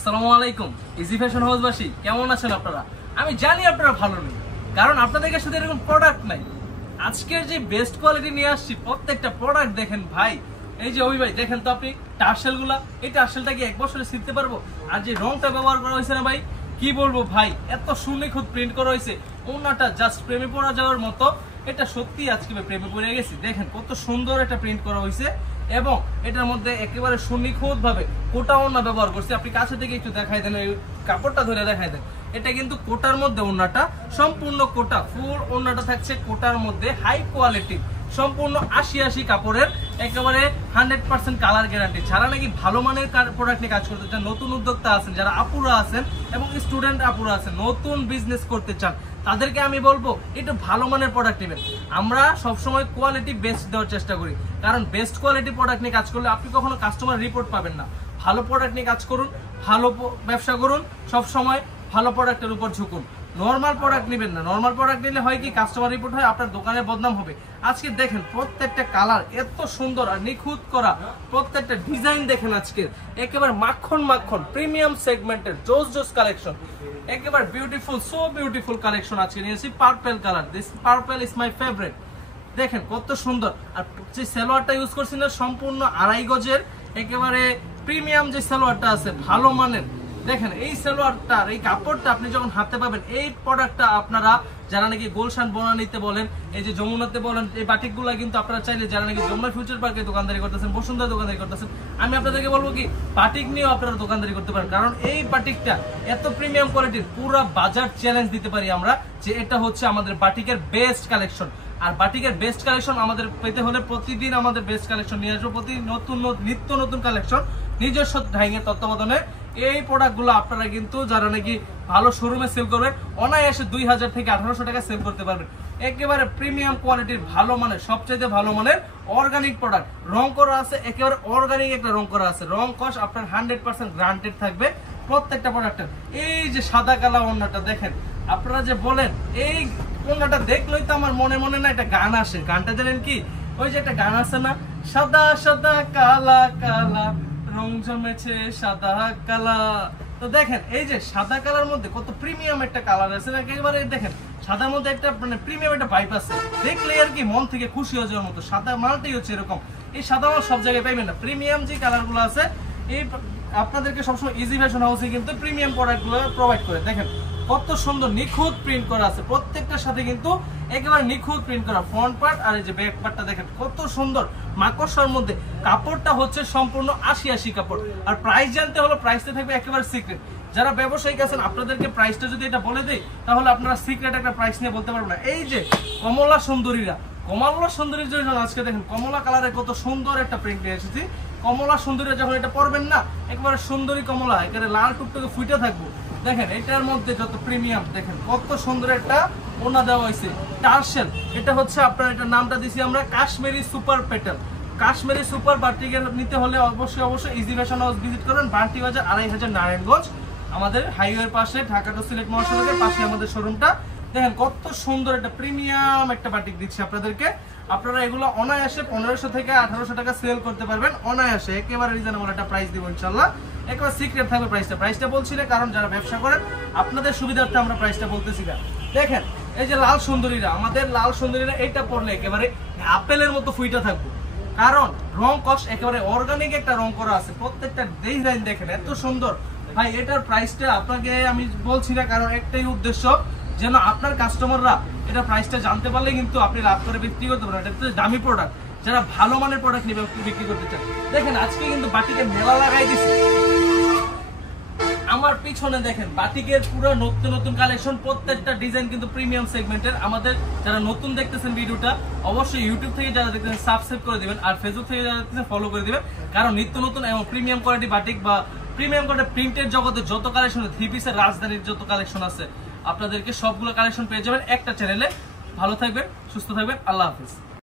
আসসালামু আলাইকুম easy fashion হাউসবাসী, কেমন আছেন আপনারা? আমি জানি আপনারা ভালো নেই, কারণ আপনাদের কাছে এরকম প্রোডাক্ট নাই। আজকের যে বেস্ট কোয়ালিটি নিয়ে আসছি, প্রত্যেকটা প্রোডাক্ট দেখেন ভাই। এই যে ভাই দেখেন তো আপনি টার্সেল গুলা, এই টার্সেলটা কি এক বছরে ছিঁড়তে পারবো? আর যে রংটা ব্যবহার করা হয়েছে না ভাই, কি বলবো ভাই, এত সুনিখুঁত প্রিন্ট করা হয়েছে, ওনাটা জাস্ট প্রেমে পড়া যাওয়ার মতো। এটা সত্যি আজকে প্রেমে পড়ে গেছি। দেখেন কত সুন্দর একটা প্রিন্ট করা হয়েছে এবং এটার মধ্যে একেবারে সুনিখুঁত ভাবে কোটা ওড়না ব্যবহার করছে। আপনি কাছে থেকে একটু দেখাই দেন, এই কাপড়টা ধরে দেখাই দেন। এটা কিন্তু কোটার মধ্যে ওড়নাটা সম্পূর্ণ কোটা, ফুল ওড়নাটা থাকছে কোটার মধ্যে, হাই কোয়ালিটি, সম্পূর্ণ ৮০ কাপড়ের, একেবারে 100% কালার গ্যারান্টি। যারা নাকি ভালো মানের প্রোডাক্ট নিয়ে কাজ করতে চান, নতুন উদ্যোক্তা আছেন, যারা আপুরা আছেন এবং স্টুডেন্ট আপুরা আছেন, নতুন বিজনেস করতে চান, তাদেরকে আমি বলবো একটু ভালো মানের প্রোডাক্ট নেবেন। আমরা সবসময় কোয়ালিটি বেস্ট দেওয়ার চেষ্টা করি, কারণ বেস্ট কোয়ালিটি প্রোডাক্ট নিয়ে কাজ করলে আপনি কখনো কাস্টমার রিপোর্ট পাবেন না। ভালো প্রোডাক্ট নিয়ে কাজ করুন, ভালো ব্যবসা করুন, সবসময় ভালো প্রোডাক্টের উপর ঝুঁকুন। নর্মাল প্রোডাক্ট নেবেন না, নর্মাল প্রোডাক্ট নিলে হয় কি কাস্টমার রিপোর্ট হয়, আপনার দোকানের বদনাম হবে। আজকে দেখেন প্রত্যেকটা কালার এত সুন্দর আর নিখুঁত করা, প্রত্যেকটা ডিজাইন দেখেন আজকে একেবারে মাখন মাখন প্রিমিয়াম সেগমেন্টের জোস জোস কালেকশন, একেবারে বিউটিফুল, সো বিউটিফুল কালেকশন আজকে নিয়েছি। Purple colour, this purple is my favourite. দেখেন কত সুন্দর। আর যে সালোয়ারটা ইউজ করছি না, সম্পূর্ণ ২.৫ গজের একেবারে প্রিমিয়াম যে সালোয়ারটা আছে, ভালো মানের। দেখেন এই সালোয়ারটার এই কাপড়টা আপনি যখন হাতে পাবেন, এই প্রোডাক্টটা আপনারা যারা নাকি গুলশান বনানীতে বলেন, এই যে যমুনাতে বলেন, এই বাটিকগুলো কিন্তু আপনারা চাইলে যারা নাকি যমুনা ফিউচার পার্কে দোকানদারি করতেছেন, বসুন্ধরা দোকানদারি করতেছেন, আমি আপনাদেরকে বলবো কি বাটিক নিয়েও আপনারা দোকানদারি করতে পারেন। কারণ এই বাটিকটা এত প্রিমিয়াম কোয়ালিটির, পুরো বাজার চ্যালেঞ্জ দিতে পারি আমরা যে এটা হচ্ছে আমাদের বাটিকের বেস্ট কালেকশন। আর বাটিকের বেস্ট কালেকশন আমাদের পেতে হলে প্রতিদিন আমাদের বেস্ট কালেকশন নিয়ে আসবো, নিত্য নতুন কালেকশন নিজস্ব ঢাইঙের তত্ত্বাবধানে। এই প্রোডাক্টগুলো আপনারা কিন্তু যারা নাকি ভালো শোরুমে সেল করবেন, অনায়াসে ২০০০ থেকে ১৮০০ টাকা সেল করতে পারবেন। একেবারে প্রিমিয়াম কোয়ালিটির, ভালো মানের, সবচাইতে ভালো মানের অর্গানিক প্রোডাক্ট। রং করা আছে, একেবারে অর্গানিক একটা রং করা আছে। রং কস আপনার 100% গ্রান্টেড থাকবে প্রত্যেকটা প্রোডাক্টের। এই যে সাদা কালা ওড়নাটা দেখেন, আপনারা যে বলেন এই ওড়নাটা দেখলেই তো আমার মনে মনে না একটা গান আসে। গানটা জানেন কি? ওই যে একটা গান আছে না, সাদা সাদা কালা কালা রং জমেছে সাদা কালা। তো দেখেন এই যে সাদা কালার মধ্যে কত প্রিমিয়াম একটা কালার আছে না, একেবারে দেখেন সাদার মধ্যে একটা মানে প্রিমিয়াম একটা ভাইব আছে, দেখলে আর কি মন থেকে খুশি হয়ে যাওয়ার মতো। সাদা মালটাই হচ্ছে এরকম। এই সাদা মাল সব জায়গায় পাইবেন না। প্রিমিয়াম যে কালারগুলো আছে, এই আপনাদেরকে সবসময় ইজি ফ্যাশন হাউসে কিন্তু প্রিমিয়াম প্রোডাক্টগুলো প্রোভাইড করে। দেখেন কত সুন্দর নিখুঁত প্রিন্ট করা আছে, প্রত্যেকটার সাথে কিন্তু একেবারে নিখুঁত প্রিন্ট করা ফ্রন্ট পার্ট। আর এই যে ব্যাক পার্টটা দেখেন কত সুন্দর মাকড়সার মধ্যে। কাপড়টা হচ্ছে সম্পূর্ণ ৮০ কাপড়। আর প্রাইস জানতে হলো, প্রাইসটা থাকবে একেবারে সিক্রেট। যারা ব্যবসায়িক আছেন, আপনাদেরকে প্রাইসটা যদি এটা বলে দেয়, তাহলে আপনারা সিক্রেট একটা প্রাইস নিয়ে বলতে পারবেন না। এই যে কমলা সুন্দরীরা, কমলা সুন্দরীর জন্য আজকে দেখেন কমলা কালারের কত সুন্দর একটা প্রিন্ট নিয়ে এসেছি। কমলা সুন্দরীরা যখন এটা পরবেন না, একেবারে সুন্দরী কমলা, একেবারে লাল টুকটুকে ফুটে থাকবো। দেখেন এটার মধ্যে যত প্রিমিয়াম, দেখেন কত সুন্দর একটা ওড়না দেওয়া হয়েছে টার্সেল। এটা হচ্ছে আপনার, এটার নামটা দিছি আমরা Kashmiri super petal. Kashmiri super বাটিকের নিতে হলে অবশ্যই ইজি ফ্যাশন হাউস ভিজিট করবেন, বান্টি বাজার ২৫০০ নারায়ণগঞ্জ, আমাদের হাইওয়ের পাশে, ঢাকা টু সিলেট মহাসড়কের পাশে আমাদের শোরুমটা। দেখেন কত সুন্দর একটা প্রিমিয়াম একটা বাটিক দিচ্ছি আপনাদেরকে। আপনারা এগুলো অনায়াসে ১৫০০ থেকে ১৮০০ টাকা সেল করতে পারবেন অনায়াসে। একেবারে রিজনেবল একটা প্রাইস দিব ইনশাল্লাহ। একেবারে সিক্রেট থাকবে প্রাইসটা বলছি না, কারণ যারা ব্যবসা করেন আপনাদের সুবিধার্থে আমরা প্রাইসটা বলতেছি না। দেখেন এই যে লাল সুন্দরীরা, আমাদের লাল সুন্দরীরা এইটা পরলে একেবারে আপেলের মতো ফুইটা থাকবো, কারণ রং কস একেবারে অর্গানিক একটা রং করা আছে। প্রত্যেকটা ডিজাইন দেখেন এত সুন্দর ভাই। এটার প্রাইসটা আপনাকে আমি বলছি না, কারণ একটাই উদ্দেশ্য, যেন আপনার কাস্টমাররা এটা প্রাইসটা জানতে পারলে কিন্তু আপনি লাভ করে বিক্রি করতে পারেন। এটা তো দামি প্রোডাক্ট, যারা ভালো মানের প্রোডাক্ট নিয়ে বিক্রি করতে চান। দেখেন আজকে কিন্তু বাটিকের মেলা লাগাই দিছি। আমার পিছনে দেখেন বাটিকের পুরো নতুন কালেকশন, প্রত্যেকটা ডিজাইন কিন্তু প্রিমিয়াম সেগমেন্টের। আমাদের যারা নতুন দেখতেছেন ভিডিওটা, অবশ্যই ইউটিউব থেকে যারা দেখতেছেন সাবস্ক্রাইব করে দিবেন, আর ফেসবুক থেকে যারা দেখতেছেন ফলো করে দিবেন, কারণ নিত্য নতুন এবং প্রিমিয়াম কোয়ালিটি বাটিক বা প্রিমিয়াম কোয়ালিটি প্রিন্টের জগতে যত কালেকশন, 3 পিসের রাজধানীর যত কালেকশন আছে, আপনাদেরকে সবগুলো কালেকশন পেয়ে যাবেন একটা চ্যানেলে। ভালো থাকবেন, সুস্থ থাকবেন, আল্লাহ হাফিজ।